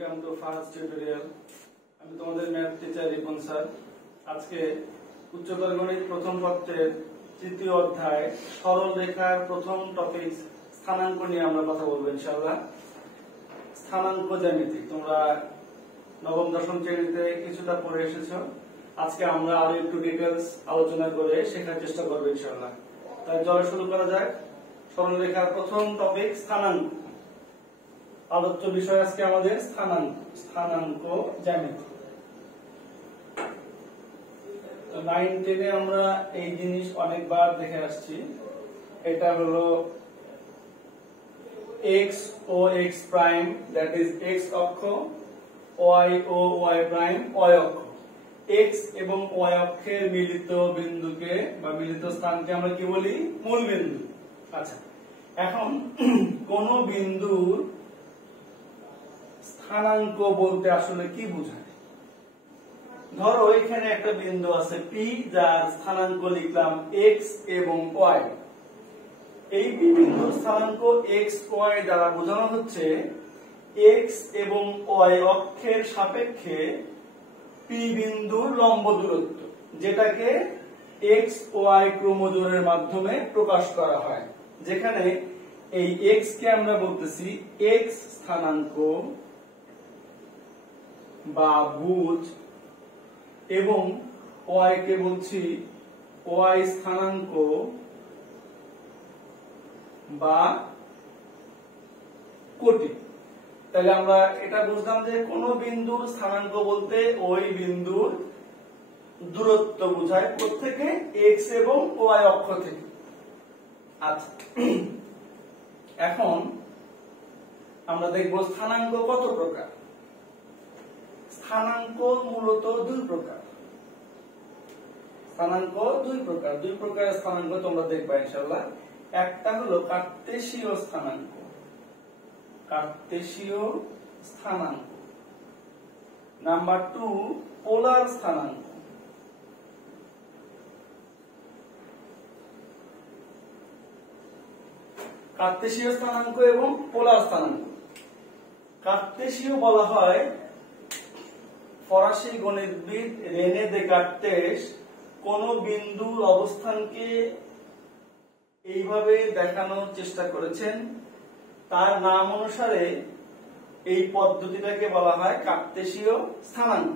Welcome to first tutorial. আমি তোমাদের math teacher Ripon sir. আজকে উচ্চতর গণিত প্রথম পত্রের তৃতীয় অধ্যায় সরল রেখার প্রথম টপিক স্থানাঙ্ক নিয়ে আমরা কথা বলবো ইনশাআল্লাহ। স্থানাঙ্ক জ্যামিতি তোমরা নবম দশম শ্রেণীতে কিছুটা পড়ে এসেছো। আজকে আমরা আরো একটু ডিটেইলস আলোচনা করে শেখার চেষ্টা করবো ইনশাআল্লাহ। তাই চলো শুরু করা যাক। সরল রেখার প্রথম টপিক স্থানাঙ্ক। আলোচ্য বিষয় আজকে আমাদের স্থানাঙ্ক জ্যামিতি। 9 10 এ আমরা এই জিনিস অনেকবার দেখে আসছি। এটা হলো x ও x prime, that is x অক্ষ, y ও y প্রাইম y অক্ষ। x এবং y অক্ষের মিলিত বিন্দুকে বা মিলিত স্থানকে আমরা কি বলি? মূল বিন্দু। আচ্ছা, এখন কোন বিন্দুর স্থানাঙ্ক বলতে আসলে কি বোঝায়? ধরো এখানে একটা বিন্দু আছে P, যার স্থানাঙ্ক লিখলাম x এবং y। এই P বিন্দুর স্থানাঙ্ক x y দ্বারা বোঝানো হচ্ছে x এবং y অক্ষের সাপেক্ষে P বিন্দুর লম্ব দূরত্ব, যেটাকে x y ক্রমজোড়ের মাধ্যমে প্রকাশ করা হয়। যেখানে এই x কে আমরা বলতেছি x স্থানাঙ্ক বা ভুজ এবং y কে বলছি y স্থানাঙ্ক বা কোটি। তাহলে আমরা এটা বুঝলাম যে কোন বিন্দুর স্থানাঙ্ক বলতে ওই বিন্দুর দূরত্ব বোঝায় প্রত্যেকে x এবং y অক্ষ থেকে। আচ্ছা, এখন আমরা দেখব স্থানাঙ্ক কত প্রকার। স্থানাঙ্ক মূলত দুই প্রকার। স্থানাঙ্ক দুই প্রকারের স্থানাঙ্ক তোমরা দেখবা ইনশাআল্লাহ। একটা হলো কার্তেশীয় স্থানাঙ্ক। কার্তেশীয় স্থানাঙ্ক। নাম্বার 2 পোলার স্থানাঙ্ক। কার্তেশীয় স্থানাঙ্ক এবং পোলার স্থানাঙ্ক। কার্তেশীয় বলা হয় ফরাসি গণিতবিদ রেনে দেকার্তেস কোন বিন্দুর অবস্থানকে এইভাবে দেখানোর চেষ্টা করেছেন। তার নাম অনুসারে এই পদ্ধতিটাকে বলা হয় কার্তেশীয় স্থানাঙ্ক।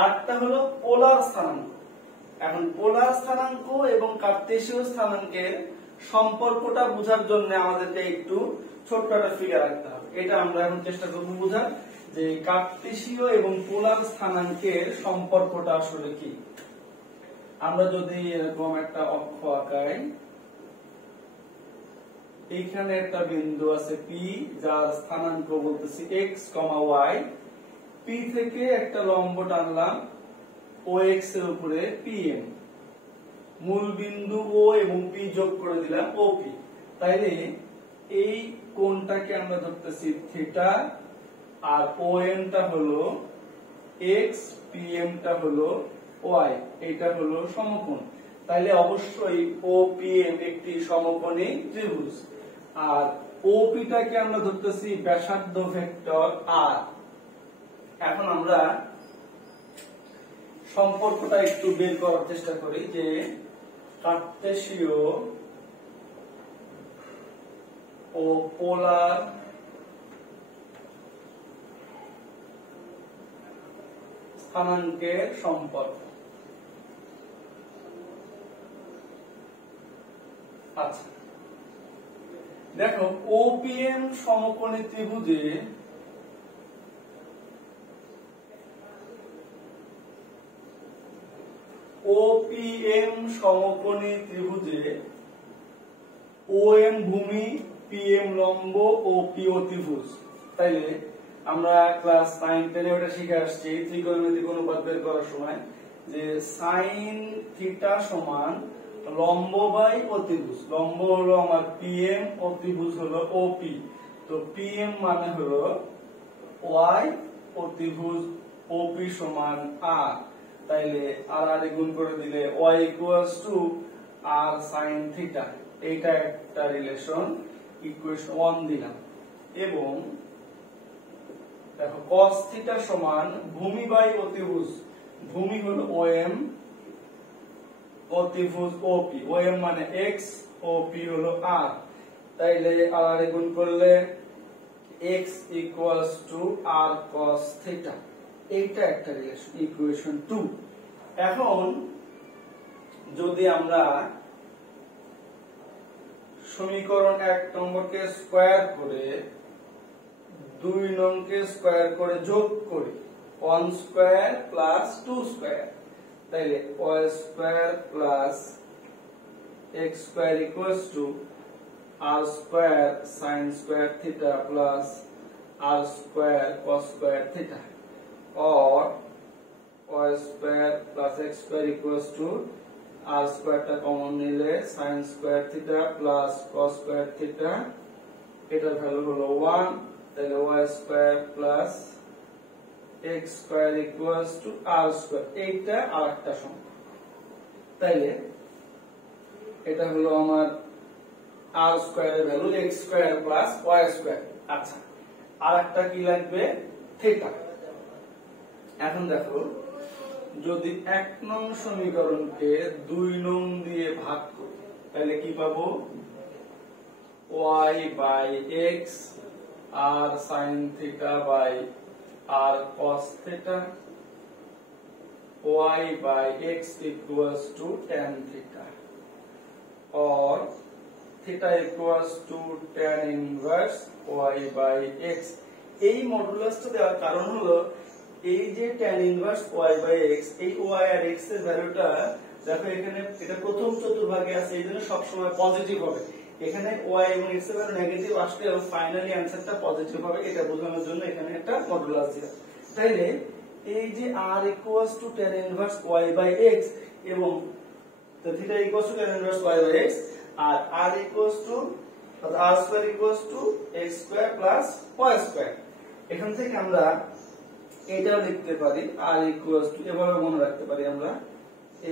আরেকটা হলো পোলার স্থানাঙ্ক। এখন পোলার স্থানাঙ্ক এবং কার্তেশীয় স্থানাঙ্কের সম্পর্কটা বোঝার জন্য আমাদেরকে একটু ছোট্ট একটা ফিগার রাখতে হবে। এটা আমরা এখন চেষ্টা করব বোঝার যে কার্তেশীয় এবং পোলার স্থানাঙ্কের সম্পর্কটা আসলে কি। আমরা যদি এরকম একটা অক্ষ আঁকাই, এইখানে একটা বিন্দু আছে P, যার স্থানাঙ্ক বলতেছি x, y। P থেকে একটা লম্ব টানলাম OX এর উপরে PM। মূল বিন্দু O এবং P যোগ করে দিলাম OP। তাইলে এই কোণটাকে আমরা ধরতেছি থিটা, আর OM টা হলো x, PM টা হলো y। এটা হলো সমকোণ। তাইলে অবশ্যই OPM একটি সমকোণী ত্রিভুজ। আর OP টাকে আমরা ধরতেছি ব্যাসার্ধ ভেক্টর r। এখন আমরা সম্পর্কটা একটু বের করার চেষ্টা করি যে কার্তেশীয় ও পোলার স্থানাঙ্কের সম্পর্ক। আচ্ছা, দেখো OPM সমকোণী ত্রিভুজে OM ভূমি, PM লম্ব ও P অতিভুজ। তাইলে আমরা ক্লাস 9 10 এ ওটা শিখে আসছি ত্রিকোণমিতিক অনুপাত বের করার সময় যে sin থিটা সমান লম্ব বাই অতিভুজ। লম্ব হলো আমার PM, অতিভুজ হলো OP। তো PM মানে হলো y, অতিভুজ OP সমান r। তাইলে r গুণ করে দিলে y r sin থিটা। এইটা একটা রিলেশন, ইকুয়েশন 1 দিলাম। এবং দেখো cos থিটা সমান ভূমি বাই অতিভুজ, ভূমি হলো OM, অতিভুজ OP, OM মানে x, OP হলো r, তাইলে r এ গুণ করলে x equals to r cos theta, এইটা একটা রিলেশন, ইকুয়েশন 2। এখন যদি আমরা সমীকরণ 1 নম্বরকে স্কয়ার করে 2 নম্বরকে স্কয়ার করে যোগ করি, 1 স্কয়ার প্লাস 2 স্কয়ার, তাইলে y square plus x square equals to r square sin square theta plus r square cos square theta, or y square plus x square equals to r স্কয়ারটা common নিলে sin square theta plus cos square theta, এটার value হলো 1, তাহলে y square plus x square equals to r square, এইটা আরেকটা সংখ্যা। তাইলে এটা হলো আমার r স্কয়ারের value x square plus y square. আচ্ছা, আরেকটা কি লাগবে? থিটা। এখন দেখো, যদি 1 নং সমীকরণকে 2 নং দিয়ে ভাগ করি তাহলে কি পাবো? y by x r sin theta by r cos theta, y by x equals to tan theta, or theta equals to tan inverse y by x। এই মডুলাসটা দেওয়ার কারণ হলো এই যে tan inverse y by x, এই y আর x এর ভ্যালুটা দেখো এখানে এটা প্রথম চতুর্ভাগে আছে, এইজন্য সব সময় পজিটিভ হবে। এখানে y এবং x এর ভ্যালু নেগেটিভ আসলেও ফাইনালি आंसरটা পজিটিভ হবে, এটা বোঝানোর জন্য এখানে একটা মডুলাস দিলাম। তাইলে এই যে r equals to tan inverse y by x এবং theta equals to tan inverse y by x, R r equals to r square equals to x square plus y square। এখান থেকে আমরা এটাও লিখতে পারি r equals to, এভাবে মনে রাখতে পারি আমরা,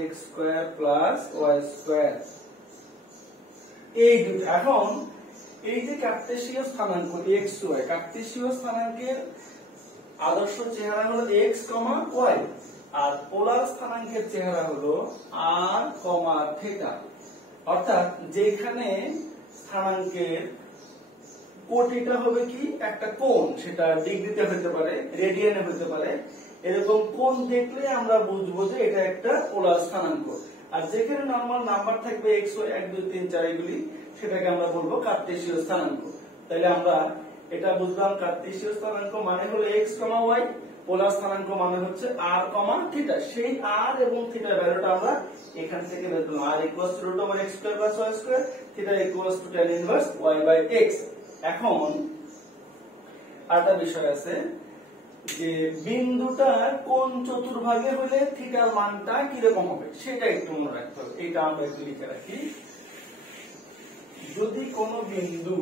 x square plus y square। এই দুটো এখন এই যে কার্টেসীয় স্থানাঙ্ক x y, কার্টেসীয় স্থানাঙ্কের আদর্শ চেহারা হলো x, y, আর পোলার স্থানাঙ্কের চেহারা হলো r, থিটা। অর্থাৎ যেখানে স্থানাঙ্কের কোটিটা হবে কি একটা কোণ, সেটা ডিগ্রিতে হতে পারে, রেডিয়ানে হতে পারে, এরকম কোণ দেখলে আমরা বুঝবো যে এটা একটা পোলার স্থানাঙ্ক। আর যেখানে নরমাল নাম্বার থাকবে x, y 1 2 3 4 এগুলি, সেটাকে আমরা বলবো কার্টেসীয় স্থানাঙ্ক। তাহলে আমরা এটা বুঝলাম, কার্টেসীয় স্থানাঙ্ক মানে হলো x, y, পোলার স্থানাঙ্ক মানে হচ্ছে r, থিটা। সেই r এবং থিটার ভ্যালুটা আমরা এখান থেকে বের করলাম, r equals to √x square plus y square, theta equals to tan inverse y by x। এখন আরেকটা বিষয় আছে যে বিন্দুটার কোন চতুর্ভাগে হলে থিটার মানটা কি রকম হবে সেটা একটু মনে রাখতে হবে। এটা আমরা একটু লিখে রাখি। যদি কোনো বিন্দু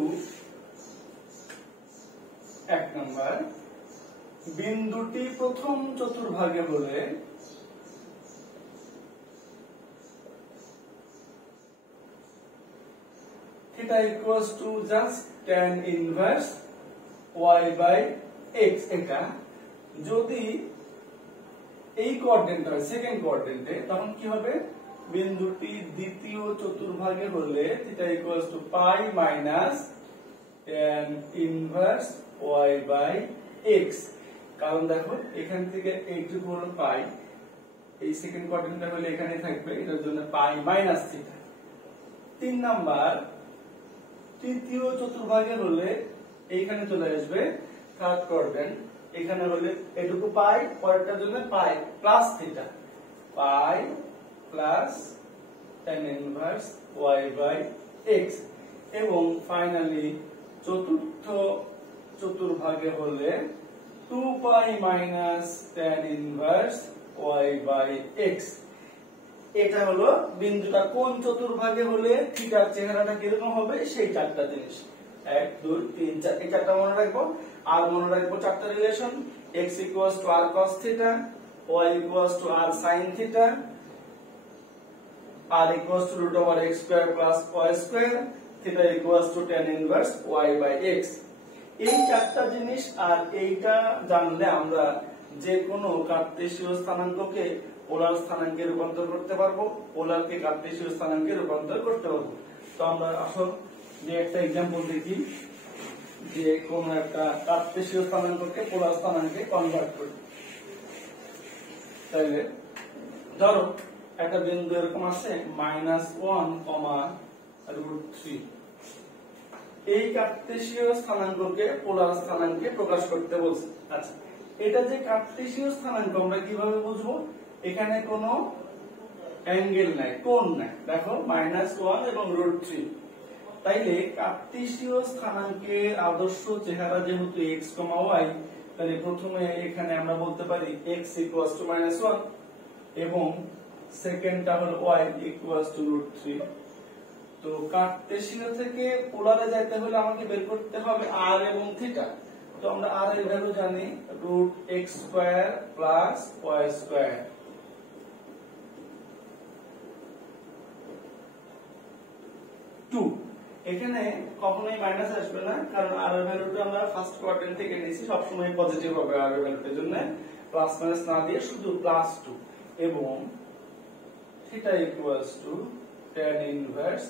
1 নাম্বার বিন্দুটি প্রথম চতুর্ভাগে হলে theta equals to just tan inverse y by x। এটা যদি এই কোঅর্ডিনেট হয় সেকেন্ড কোঅর্ডিনেটে, তখন কি হবে? বিন্দুটি দ্বিতীয় চতুর্ভাগে হলে theta equals to pi minus tan inverse y by x। কারণ দেখো এখান থেকে এইটুকু হলো পাই, এই সেকেন্ড কোঅর্ডিনেটে হলে এখানে থাকবে, এটার জন্য পাই মাইনাস থিটা। 3 নাম্বার তৃতীয় চতুর্ভাগে হলে এইখানে চলে আসবে থার্ড কোঅর্ডিনেট, এখানে হলে এটুকু পাই, পরেরটার জন্য pi plus theta, pi plus tan inverse y by x। এবং ফাইনালি চতুর্থ চতুর্ভাগে হলে 2 pi minus tan inverse y by x। এটা হলো বিন্দুটা কোন চতুর্ভাগে হলে থিটার চেহারাটা কিরকম হবে সেই চারটা জিনিস, 1 2 3 4, এই চারটা মনে রাখবো। আর মনে রাখবো চারটা relation, x equals to r cos theta, y equals to r sin theta, r equals to √x square plus y square, theta equals to tan inverse y by x। এই চারটা জিনিস আর এইটা জানলে আমরা যে কোনো কার্তেশীয় স্থানাঙ্ককে পোলার স্থানাঙ্কে রূপান্তর করতে পারবো, পোলারকে কার্তেশীয় স্থানাঙ্কে রূপান্তর করতে পারবো। তো আমরা আসল যে একটা एग्जांपल দেখি, যে কোন একটা কার্তেশীয় স্থানাঙ্ককে পোলার স্থানাঙ্কে কনভার্ট করি। তাহলে ধরো একটা বিন্দু এরকম আছে -1, √3। এই কার্তেশীয় স্থানাঙ্ককে পোলার স্থানাঙ্কে প্রকাশ করতে বলছে। আচ্ছা, এটা যে কার্তেশীয় স্থানাঙ্ক আমরা কিভাবে বুঝবো? এখানে কোনো অ্যাঙ্গেল নাই, কোণ নাই। দেখো -1 এবং √3। তাইলে কার্তেশীয় স্থানাঙ্কের আদর্শ চেহারা যেহেতু x, y, তাহলে প্রথমে এখানে আমরা বলতে পারি x = -1 এবং সেকেন্ডটা হলো y = √3। তো কার্তেশীয় থেকে পোলারে যাইতে হলে আমাকে বের করতে হবে r এবং θ। তো আমরা r এর ভ্যালু জানি √x² + y²। এখানে কখনোই মাইনাস আসবে না, কারণ r এর ভ্যালুটা আমরা ফার্স্ট কোয়াড্রেন্ট থেকে নিয়েছি, সব সময় পজিটিভ হবে r এর ভ্যালুটার জন্য, প্লাস মাইনাস না দিয়ে শুধু +2 এবং θ = tan inverse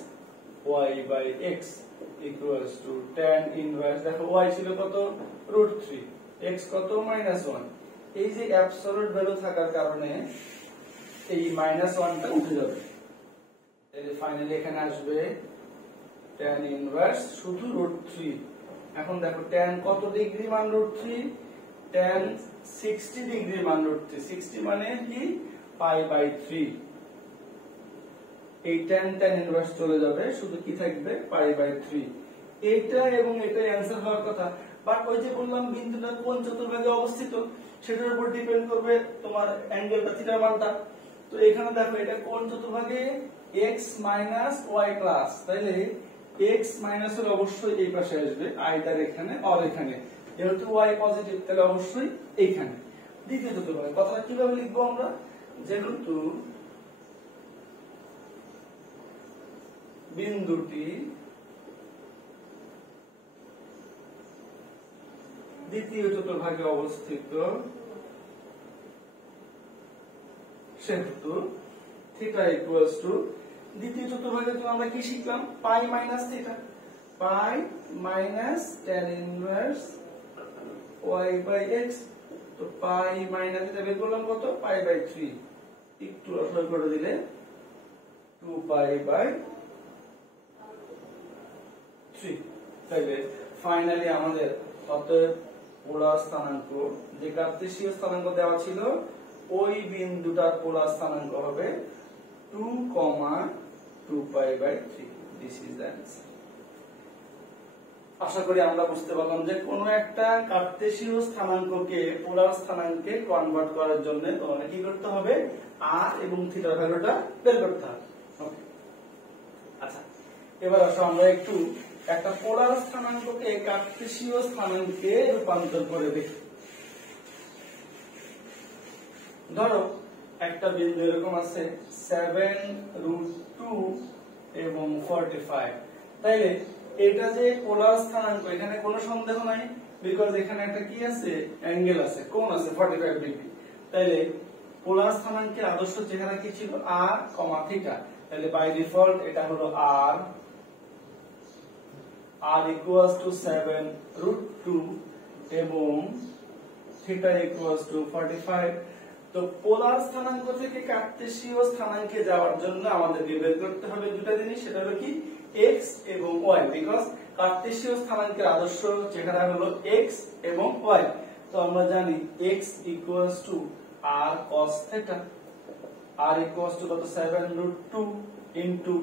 y/x = tan inverse. দেখো y ছিল কত? √3, x কত? -1। এই যে অ্যাবসলিউট ভ্যালু থাকার কারণে এই -1টা উঠে যাবে। তাহলে ফাইনালি এখানে আসবে tan ইনভার্স শুধু √3। এখন দেখো tan কত ডিগ্রি মান √3? tan 60 ডিগ্রি মান √3। 60 মানে কি? π/3। এই tan ইনভার্স চলে যাবে, শুধু কি থাকবে? π/3। এটা এবং এটা অ্যানসার হওয়ার কথা, বাট ওই যে বললাম বিন্দুটা কোন চতুর্ভাগে অবস্থিত সেটার উপর ডিপেন্ড করবে তোমার অ্যাঙ্গেলটা থিটার মানটা। তো এখানে দেখো এটা কোন চতুর্ভাগে? x - y+। তাইলে x মাইনাস হলে অবশ্যই এই পাশে আসবে, আইদার এখানে অর এখানে। যেহেতু y পজিটিভ তাহলে অবশ্যই এইখানে। দ্বিতীয় চতুর্ভাগে কথাটা কিভাবে লিখবো আমরা? যেহেতু বিন্দুটি দ্বিতীয় চতুর্ভাগে অবস্থিত, সেহেতু θ = দ্বিতীয় চতুর্ভাগে তো আমরা কি শিখলাম? π - θ, π - tan ইনভার্স y/x। তো π - θ বের করলাম কত? π/3। একটু রসয় করে দিলে 2π/3। তাইলে ফাইনালি আমাদের অতএব পোলার স্থানাঙ্ক যে কার্তেশীয় স্থানাঙ্ক দেওয়া ছিল, ওই বিন্দুটার পোলার স্থানাঙ্ক হবে 2, 2π/3। This is the answer. আশা করি আমরা বুঝতে পারলাম যে কোন একটা কার্তেশীয় স্থানাঙ্ককে পোলার স্থানাঙ্কে কনভার্ট করার জন্য তোমাকে কি করতে হবে? r এবং θ এর ভ্যালুটা বের করতে হবে। ওকে, আচ্ছা, এবার আসো আমরা একটু একটা পোলার স্থানাঙ্ককে কার্তেশীয় স্থানাঙ্কে রূপান্তর করে দেখি। ধরো একটা বিন্দু এরকম আছে 7√2 এবং 45। তাইলে এটা যে পোলার স্থানাঙ্ক, এখানে কোনো সন্দেহ নাই, বিকজ এখানে একটা কি আছে? অ্যাঙ্গেল আছে, কোণ আছে 45 ডিগ্রি। তাইলে পোলার স্থানাঙ্কের আদর্শ চেহারা কি ছিল? r, θ। তাহলে বাই ডিফল্ট এটা হলো r = 7√2 এবং θ = 45। তো পোলার স্থানাঙ্ক থেকে কার্তেশীয় স্থানাঙ্কে যাওয়ার জন্য আমাদেরকে বের করতে হবে দুটো জিনিস, সেটা হলো কি? x এবং y, বিকজ কার্তেশীয় স্থানাঙ্কের আদর্শ চেহারা হলো x এবং y। তো আমরা জানি x = r cos θ, r = কত? 7√2 into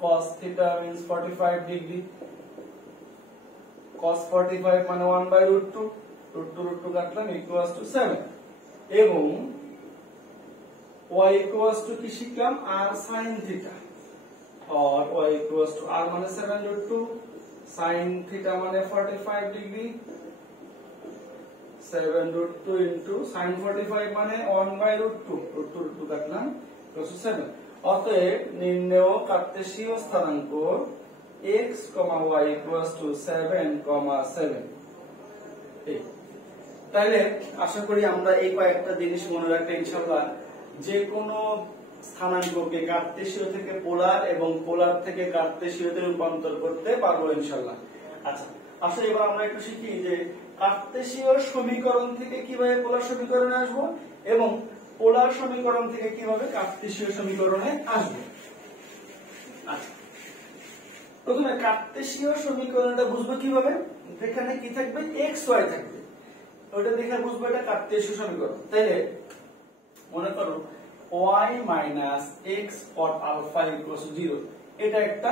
cos θ means 45 degree. cos 45 মানে 1/√2, √2 কাটলাম = 7। এবং y = কি শিখলাম? r sin θ, और y = r মানে 7√2, sin θ মানে 45 ডিগ্রি, 7√2 into sin 45 মানে 1/√2, √2 কাটলাম = 7। অতএব নির্ণেয় কার্তেশীয় স্থানাঙ্ক x, y = 7, 7। এই তাহলে আশা করি আমরা এই কয়েকটা জিনিস মনে রাখতে ইনশাআল্লাহ যে কোনো স্থানাঙ্ককে কার্তেশীয় থেকে পোলার এবং পোলার থেকে কার্তেশীয়তে রূপান্তর করতে পারবো ইনশাআল্লাহ। আচ্ছা আসলে এবার আমরা একটু শিখি যে কার্তেশীয় সমীকরণ থেকে কিভাবে পোলার সমীকরণে আসবো এবং পোলার সমীকরণ থেকে কিভাবে কার্তেশীয় সমীকরণে আসবো। আচ্ছা প্রথমে কার্তেশীয় সমীকরণটা বুঝবো কিভাবে, এখানে কি থাকবে এক্স ওয়াই থাকবে, ওটা দেখে বুঝবো এটা কার্তেশীয় সমীকরণ। তাইলে মনে করো y minus x cot alpha equals 0, এটা একটা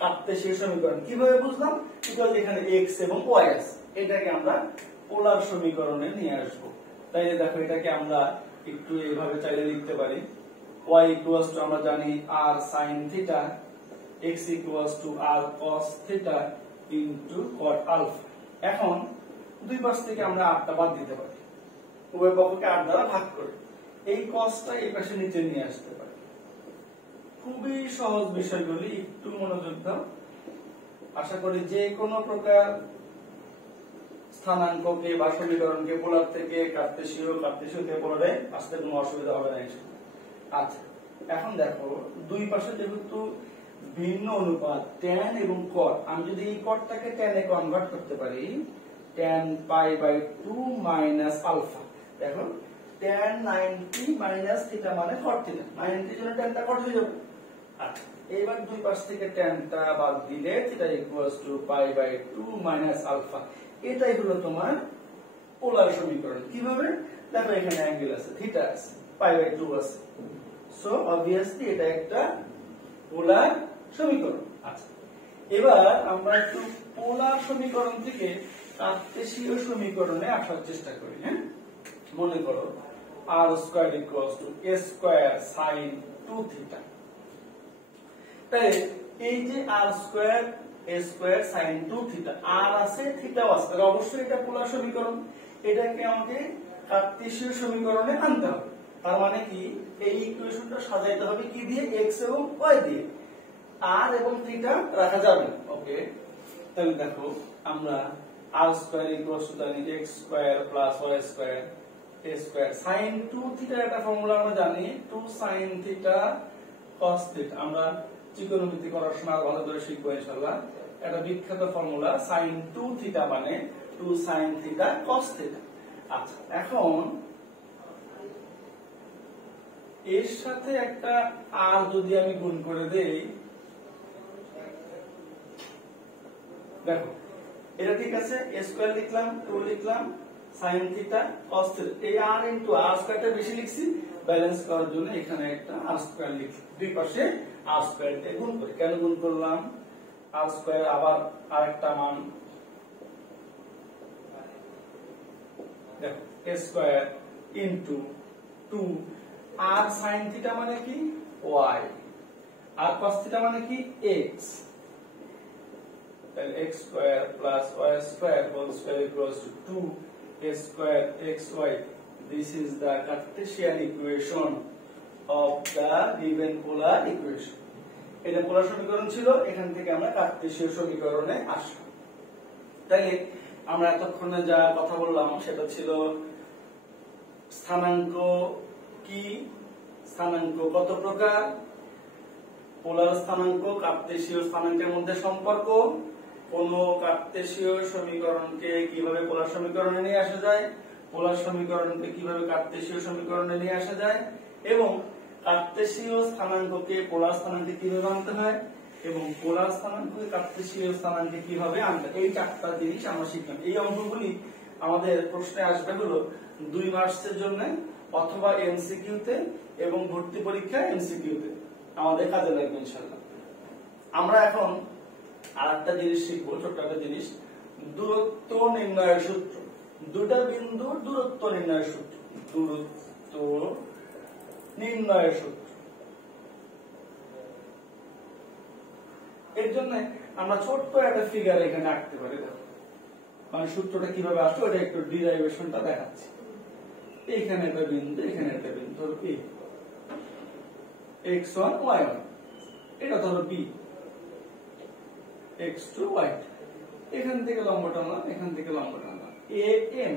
কার্তেশীয় সমীকরণ। কিভাবে বুঝলাম, বিকজ এখানে x এবং y আছে, এটাকে আমরা পোলার সমীকরণে নিয়ে আসব। তাইলে দেখো এটাকে আমরা একটু এইভাবে চাইলে লিখতে পারি, y ইকুয়ালস টু আমরা জানি r sin theta, x equals to r cos theta into cot alpha. এখন দুই পাশ থেকে আমরা r টা বাদ দিতে পারি, উভয় পক্ষকে r দ্বারা ভাগ করে এই cosটা এই পাশে নিচে নিয়ে আসতে পারি। খুবই সহজ বিষয়গুলি, একটু মনোযোগ দাও। আশা করি যে কোনো প্রকার স্থানাঙ্ককে বা সমীকরণকে পোলার থেকে কার্তেশীয়, কার্তেশীয় থেকে পোলারে আসতে কোনো অসুবিধা হবে না ইনশাআল্লাহ। আচ্ছা এখন দেখো দুই পাশে যেহেতু ভিন্ন অনুপাত tan এবং cot, আমি যদি এই cotটাকে tan এ কনভার্ট করতে পারি, tan pi by 2 minus alpha, দেখো tan 90 মাইনাস থিটা মানে cot থিটা, 90 এর জন্য tan টা cot হয়ে যাবে। আচ্ছা এবার দুই পাশ থেকে tan টা বাদ দিলে theta equals to pi by 2 minus alpha, এটাই হলো তোমার পোলার সমীকরণ। কিভাবে, দেখো এখানে অ্যাঙ্গেল আছে, থিটা আছে, পাই বাই 2 আছে, সো অবভিয়াসলি এটা একটা পোলার সমীকরণ। আচ্ছা এবার আমরা একটু পোলার সমীকরণ থেকে কার্তেশীয় সমীকরণে আসার চেষ্টা করি। হ্যাঁ মনে করো r square equals two a square sin 2 theta, তাই এই যে r square a square sin 2 theta, r আছে থিটাও আছে, তাহলে অবশ্যই এটা পোলার সমীকরণ, এটাকে আমাকে কার্তেশীয় সমীকরণে আনতে হবে। তার মানে কি এই ইকুয়েশনটা সাজাইতে হবে কি দিয়ে, x এবং y দিয়ে, r এবং থিটা রাখা যাবে না। ওকে তাহলে দেখো আমরা r স্কয়ার ইকুয়ালস টু জানি x square plus y square a square sin 2 theta, একটা ফর্মুলা আমরা জানি 2 sin থিটা cos থিটা, আমরা ত্রিকোণমিতি করার সময় ভালো করে শিখবো ইনশাআল্লাহ। এটা বিখ্যাত ফর্মুলা, sin 2 থিটা মানে 2 sin থিটা cos থিটা। আচ্ছা এখন এর সাথে একটা r যদি আমি গুণ করে দেই, দেখো এটা ঠিক আছে, a স্কয়ার লিখলাম, 2 লিখলাম, sin থিটা cos থিটা, এই r ইনটু r স্কয়ারটা বেশি লিখছি, ব্যালেন্স করার জন্য এখানে একটা r স্কয়ার লিখি, দুই পাশে r স্কয়ার দিয়ে গুণ করি। কেন গুণ করলাম, r স্কয়ার আবার আরেকটা মান, দেখো a square into 2, r sin theta মানে কি y, r cos থিটা মানে কি x, তাহলে x square plus y square whole square equals to 2 a square xy। This is the Cartesian equation of the given polar equation. এটা পোলার সমীকরণ ছিল, এখান থেকে আমরা কার্তেশীয় সমীকরণে আসলাম। তাহলে আমরা এতক্ষণে যা কথা বললাম সেটা ছিল স্থানাঙ্ক কি, স্থানাঙ্ক কত প্রকার, পোলার স্থানাঙ্ক কার্তেশীয় স্থানাঙ্কের মধ্যে সম্পর্ক, কোন কার্তেশীয় সমীকরণকে কিভাবে পোলার সমীকরণে নিয়ে আসা যায়, পোলার সমীকরণকে কিভাবে কার্তেশীয় সমীকরণে নিয়ে আসা যায়, এবং কার্তেশীয় স্থানাঙ্ককে পোলার স্থানাঙ্কে কিভাবে আনতে হয়, এবং পোলার স্থানাঙ্ককে কার্তেশীয় স্থানাঙ্কে কিভাবে আনতে হয়, এই চারটা জিনিস আমরা শিখলাম। এই অঙ্কগুলি আমাদের প্রশ্নে আসবে হলো 2 মার্কসের জন্য, অথবা এমসিকিউ তে এবং ভর্তি পরীক্ষা এমসিকিউ তে আমাদের কাজে লাগবে ইনশাআল্লাহ। আমরা এখন আরেকটা জিনিস শিখবো, ছোট্ট একটা জিনিস, দূরত্ব নির্ণয়ের সূত্র, দুটা বিন্দুর দূরত্ব নির্ণয়ের সূত্র, দূরত্ব নির্ণয়ের সূত্র। এর জন্য আমরা ছোট্ট একটা ফিগার এখানে আঁকতে পারি, দেখো মানে সূত্রটা কিভাবে আসছে ওটা একটু ডিরাইভেশনটা দেখাচ্ছি। এইখানে একটা বিন্দু, এখানে একটা বিন্দু, ধরো a, x1 y1, এটা ধরো b, x2 y2, এখান থেকে লম্ব টানলাম, এখান থেকে লম্ব টানলাম, এ এম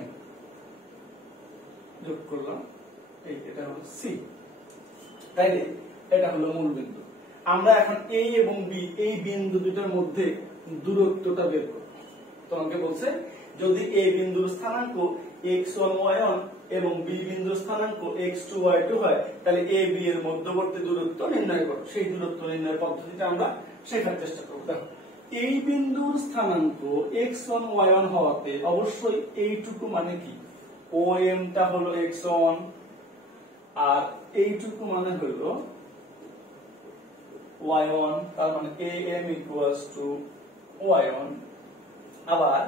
যোগ করলাম, এটা হলো সি। তাইলে এটা হলো মূল বিন্দু। আমরা এখন এ এবং বি এই বিন্দু দুটোর মধ্যে দূরত্বটা বের করব। তোমাকে বলছে যদি এ বিন্দুর স্থানাঙ্ক x1 y1 এবং বি বিন্দুর স্থানাঙ্ক x2 y2 হয়, তাহলে এ বি এর মধ্যবর্তী দূরত্ব নির্ণয় করো। সেই দূরত্ব নির্ণয়ের পদ্ধতিটা আমরা শেখার চেষ্টা করব। দেখো, এই বিন্দুর স্থানাঙ্ক x1 y1 হওয়াতে অবশ্যই এইটুকু মানে কি, OM টা হলো x1 আর এইটুকু মানে হলো y1, তার মানে AM equals to y1। আবার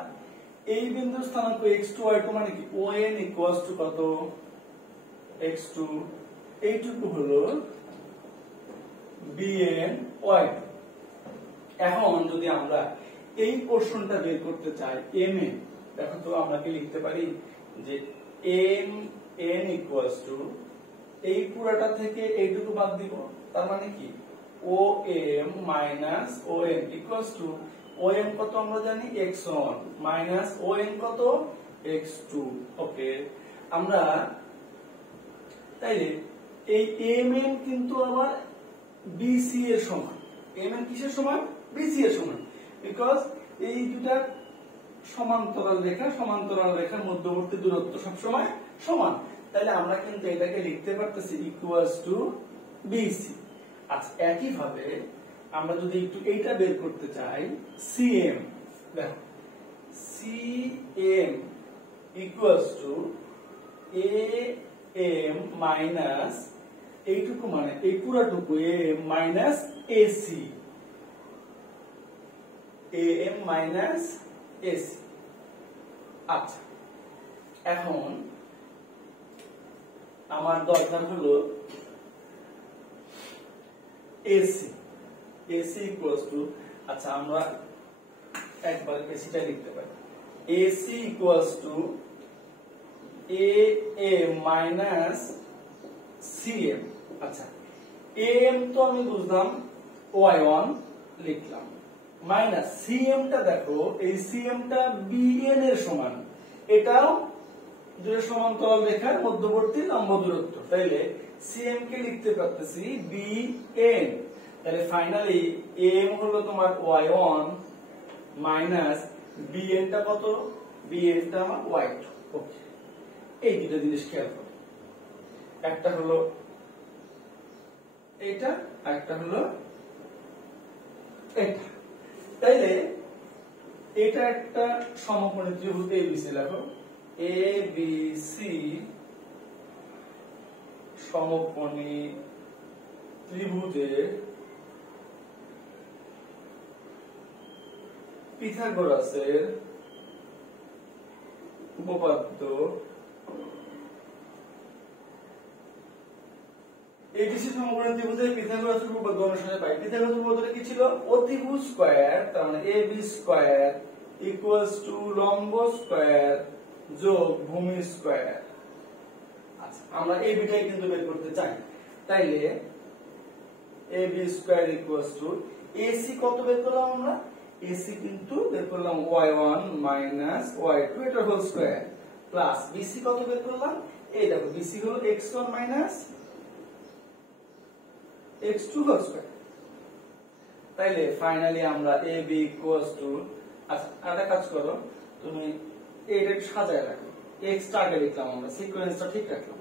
এই বিন্দুর স্থানাঙ্ক x2 y2 মানে কি, ON equals to কত, x2, এইটুকু হলো BN y2। এখন যদি আমরা এই পোরশনটা বের করতে চাই M এ, দেখো তো আমরা কি লিখতে পারি যে MN equals to এই পুরাটা থেকে এইটুকু বাদ দিব, তার মানে কি OM minus ON equals to OM কত আমরা জানি x1 minus ON কত x2। ওকে, আমরা তাইলে এই MN কিন্তু আবার BC এর সমান। MN কিসের সমান, BC এর সমান, বিকজ এই দুটা সমান্তরাল রেখার মধ্যবর্তী দূরত্ব সব সময় সমান। তাহলে আমরা কিন্তু এটাকে লিখতে পারতেছি ইকুয়ালস টু BC। আচ্ছা, একই ভাবে আমরা যদি একটু এইটা বের করতে চাই CM, দেখো CM equals to AM minus এইটুকু মানে এই পুরাটুকু AM minus AC, AM minus AC। আচ্ছা, এখন আমার দরকার হলো AC equals to, আচ্ছা আমরা একবার এসিটা লিখতে পারি, AC equals to AM minus CM। আচ্ছা, AM তো আমি বুঝলাম y1 লিখলাম, মাইনাস CM টা দেখো এই CM টা BN এর সমান, এটাও দুটো সমান্তরাল রেখার মধ্যবর্তী লম্ব দূরত্ব। তাইলে CM কে লিখতে পারতেছি BN। তাহলে ফাইনালি AM হলো তোমার y1 মাইনাস BN টা কত, BN টা আমার y2। ওকে, এই দুটো জিনিস খেয়াল করো, একটা হলো এটা, একটা হলো এটা। তাইলে এটা একটা সমকোণী ত্রিভুজ ABC, লেখো ABC সমকোণী ত্রিভুজের পিথাগোরাসের উপপাদ্য। ABC সমকোণী ত্রিভুজের পিথাগোরাসের উপপাদ্য অনুসারে পাই। পিথাগোরাসের উপপাদ্যটা কি ছিল, অতিভুজ স্কয়ার, তার মানে AB স্কয়ার ইকুয়ালস টু লম্ব স্কয়ার যোগ ভূমি স্কয়ার। আচ্ছা, আমরা AB টাই কিন্তু বের করতে চাই। তাইলে AB square equals two AC কত বের করলাম আমরা, AC কিন্তু বের করলাম y1 মাইনাস y2 এটা হোল স্কয়ার, প্লাস BC কত বের করলাম, এই দেখো BC হলো x1 minus x2 whole square. তাইলে ফাইনালি আমরা AB ইকুয়ালস টু, আচ্ছা একটা কাজ করো, তুমি এইটা সাজায় রাখো, x টা আগে লিখলাম, আমরা সিকোয়েন্সটা ঠিক রাখলাম।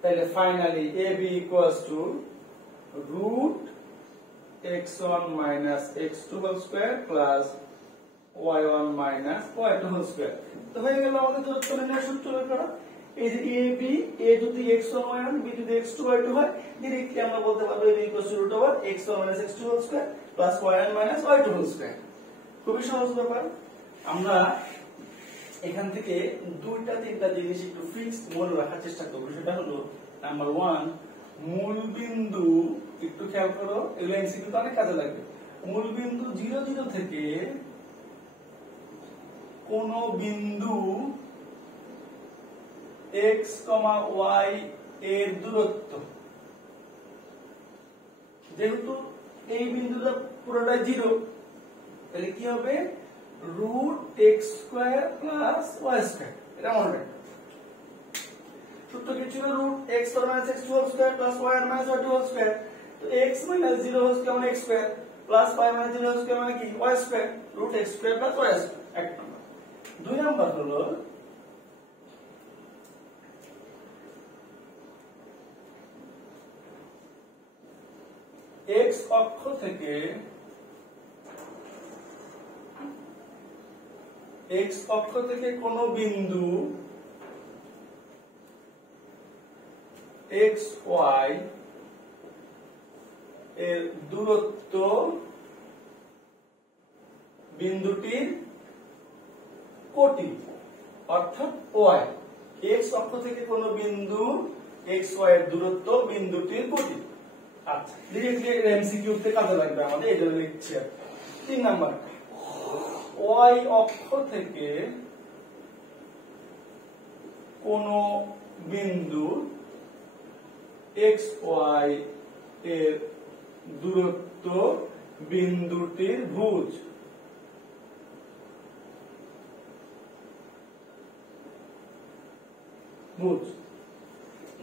তাইলে finally AB equals to root x1 minus x2 whole square plus y1 minus y2 whole square। তো হয়ে গেল আমাদের দূরত্ব নির্ণয়ের সূত্র বের করা। এই যে AB, A যদি x1 y1, B যদি x2 y2 হয়, ডাইরেক্টলি আমরা বলতে পারবো AB equals to root over x1 minus x2 whole square plus y1 minus y2 whole square। খুবই সহজ ব্যাপার। আমরা এখান থেকে দুইটা তিনটা জিনিস একটু ফিক্সড মনে রাখার চেষ্টা করব। সেটা হলো নাম্বার 1, মূল বিন্দু, একটু খেয়াল করো, এগুলো এমসিকিউ অনেক কাজে লাগবে। মূল বিন্দু 0 0 থেকে কোন বিন্দু x, y এর দূরত্ব, যেহেতু এই বিন্দুটা পুরোটা 0, তাহলে কি হবে, root x square plus y square, এটা মনে রাখবেন। সূত্র কি ছিল? Root x minus x whole square plus y minus y whole square. তো এক্স মাইনাস 0 হোল স্কোয়ার মানে x square plus y minus 0 whole square মানে কি y square, root x square plus y square. এক নম্বর। দুই নম্বর হলো x অক্ষ থেকে কোন বিন্দু এক্স ওয়াই এর দূরত্ব বিন্দুটির কোটি, অর্থাৎ ওয়াই। এক্স অক্ষ থেকে কোন বিন্দু এক্স ওয়াই এর দূরত্ব বিন্দুটির কোটি। আচ্ছা, ডিরেক্টলি এমসিকিউ তে কাজে লাগবে আমাদের, এটা লিখছি। 3 নাম্বার, ওয়াই অক্ষ থেকে কোন বিন্দু এক্স ওয়াই এর দূরত্ব বিন্দুটির ভুজ।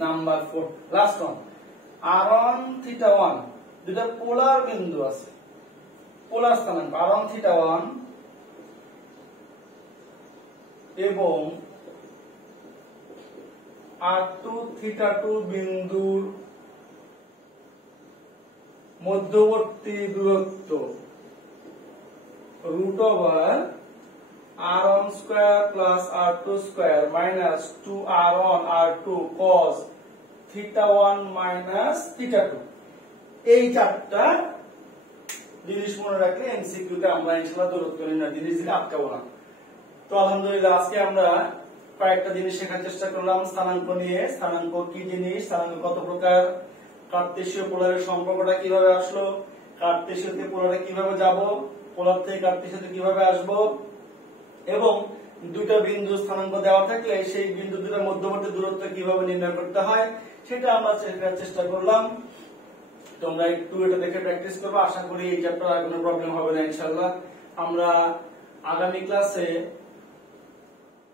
নাম্বার 4, লাস্ট ওয়ান, r1 θ1 দুটো পোলার বিন্দু আছে, পোলার স্থানাঙ্ক r1 θ1 এবং r2 θ2 বিন্দুর মধ্যবর্তী দূরত্ব root over r1 square plus r2 square minus 2r1 r2 cos θ1 minus θ2। এই চারটা জিনিস মনে রাখলে এমসিকিউ তে আমরা ইনশাআল্লাহ দূরত্ব নির্ণয় জিনিস আটকাবো না। তো আলহামদুলিল্লাহ আজকে আমরা কয়েকটা জিনিস শেখার চেষ্টা করলাম স্থানাঙ্ক নিয়ে। স্থানাঙ্ক কি জিনিস, স্থানাঙ্ক কত প্রকার, কার্তেশীয় পোলারের সম্পর্কটা কিভাবে আসলো, কার্তেশীয় থেকে পোলারে কিভাবে যাব, পোলার থেকে কার্তেশীয়তে কিভাবে আসব, এবং দুটো বিন্দু স্থানাঙ্ক দেওয়া থাকলে সেই বিন্দু দুটোর মধ্যবর্তী দূরত্ব কিভাবে নির্ণয় করতে হয় সেটা আমরা শেখার চেষ্টা করলাম। তোমরা একটু এটা দেখে প্র্যাকটিস করবে, আশা করি এই চ্যাপ্টার আর কোনো প্রবলেম হবে না ইনশাআল্লাহ। আমরা আগামী ক্লাসে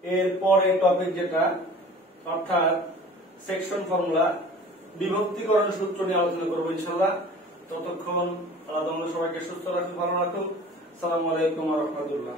এর পরে টপিক যেটা অর্থাৎ সেকশন ফর্মুলা বিভক্তিকরণ সূত্র নিয়ে আলোচনা করবো ইনশাআল্লাহ। ততক্ষণ তোমরা সবাইকে সুস্থ রাখো, ভালো রাখো। আসসালামু আলাইকুম ওয়া রাহমাতুল্লাহ।